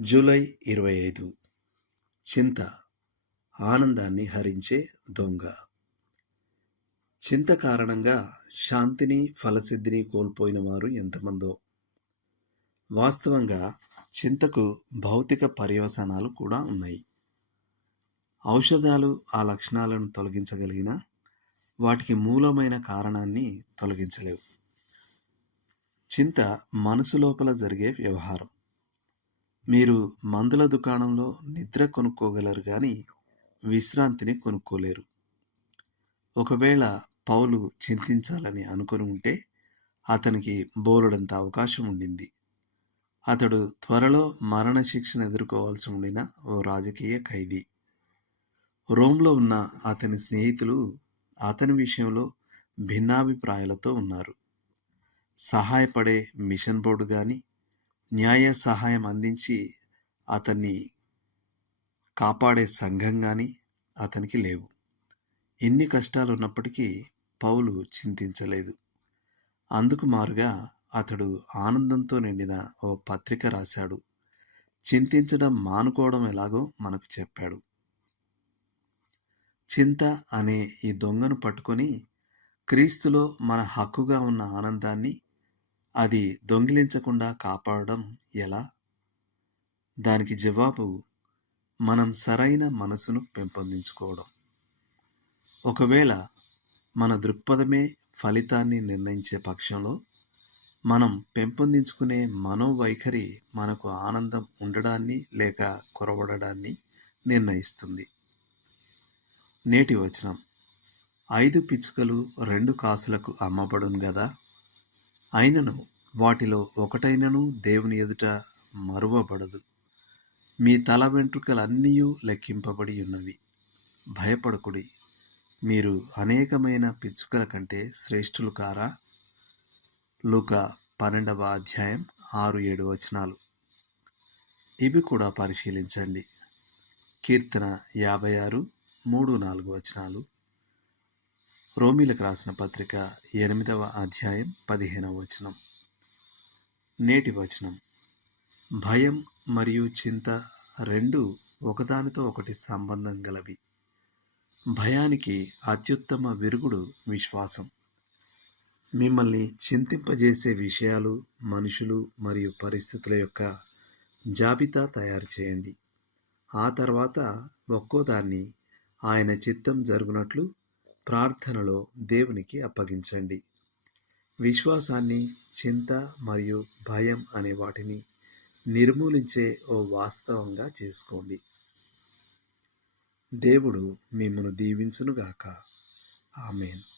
July ఇరవై ఐదు. చింత ఆనందాన్ని హరించే దొంగ. చింత కారణంగా శాంతిని ఫలసిద్ధిని కోల్పోయిన వారు ఎంతమందో. వాస్తవంగా చింతకు భౌతిక పర్యవసానాలు కూడా ఉన్నాయి. ఔషధాలు ఆ లక్షణాలను తొలగించగలిగిన వాటికి మూలమైన కారణాన్ని తొలగించలేవు. చింత మనసు లోపల జరిగే వ్యవహారం. మీరు మందుల దుకాణంలో నిద్ర కొనుక్కోగలరు కానీ విశ్రాంతిని కొనుక్కోలేరు. ఒకవేళ పౌలు చింతించాలని అనుకుని ఉంటే అతనికి బోలుడంత అవకాశం ఉండింది. అతడు త్వరలో మరణశిక్షను ఎదుర్కోవాల్సి ఉండిన ఓ రాజకీయ ఖైదీ. రోమ్లో ఉన్న అతని స్నేహితులు అతని విషయంలో భిన్నాభిప్రాయాలతో ఉన్నారు. సహాయపడే మిషన్ బోర్డు కానీ న్యాయ సహాయం అందించి అతన్ని కాపాడే సంఘం కానీ అతనికి లేవు. ఎన్ని కష్టాలు ఉన్నప్పటికీ పౌలు చింతించలేదు. అందుకు మారుగా అతడు ఆనందంతో నిండిన ఓ పత్రిక రాశాడు. చింతించడం మానుకోవడం ఎలాగో మనకు చెప్పాడు. చింత అనే ఈ దొంగను పట్టుకొని క్రీస్తులో మన హక్కుగా ఉన్న ఆనందాన్ని అది దొంగిలించకుండా కాపాడడం ఎలా? దానికి జవాబు మనం సరైన మనసును పెంపొందించుకోవడం. ఒకవేళ మన దృక్పథమే ఫలితాన్ని నిర్ణయించే పక్షంలో మనం పెంపొందించుకునే మనోవైఖరి మనకు ఆనందం ఉండడాన్ని లేక కొరవడడాన్ని నిర్ణయిస్తుంది. నేటి వచనం ఐదు పిచ్చుకలు రెండు కాసులకు అమ్మబడును గదా? అయినను. వాటిలో ఒకటైనను దేవుని ఎదుట మరువబడదు. మీ తల వెంట్రుకలన్నీ లెక్కింపబడి ఉన్నవి. భయపడకుడి. మీరు అనేకమైన పిచ్చుకల కంటే శ్రేష్ఠులు కారా? లూక పన్నెండవ అధ్యాయం ఆరు ఏడు వచనాలు. ఇవి కూడా పరిశీలించండి. కీర్తన యాభై ఆరు మూడు నాలుగు వచనాలు. రోమిలకు రాసిన పత్రిక ఎనిమిదవ అధ్యాయం పదిహేనవ వచనం. నేటి వచనం. భయం మరియు చింత రెండు ఒకదానితో ఒకటి సంబంధం గలవి. భయానికి అత్యుత్తమ విరుగుడు విశ్వాసం. మిమ్మల్ని చింతింపజేసే విషయాలు మనుషులు మరియు పరిస్థితుల యొక్క జాబితా తయారు చేయండి. ఆ తర్వాత ఒక్కో దాన్ని ఆయన చిత్తం జరుగునట్లు ప్రార్థనలో దేవునికి అప్పగించండి. విశ్వాసాన్ని చింత మరియు భయం అనే వాటిని నిర్మూలించే ఓ వాస్తవంగా చేసుకోండి. దేవుడు మిమ్మను దీవించునుగాక. ఆమెన్.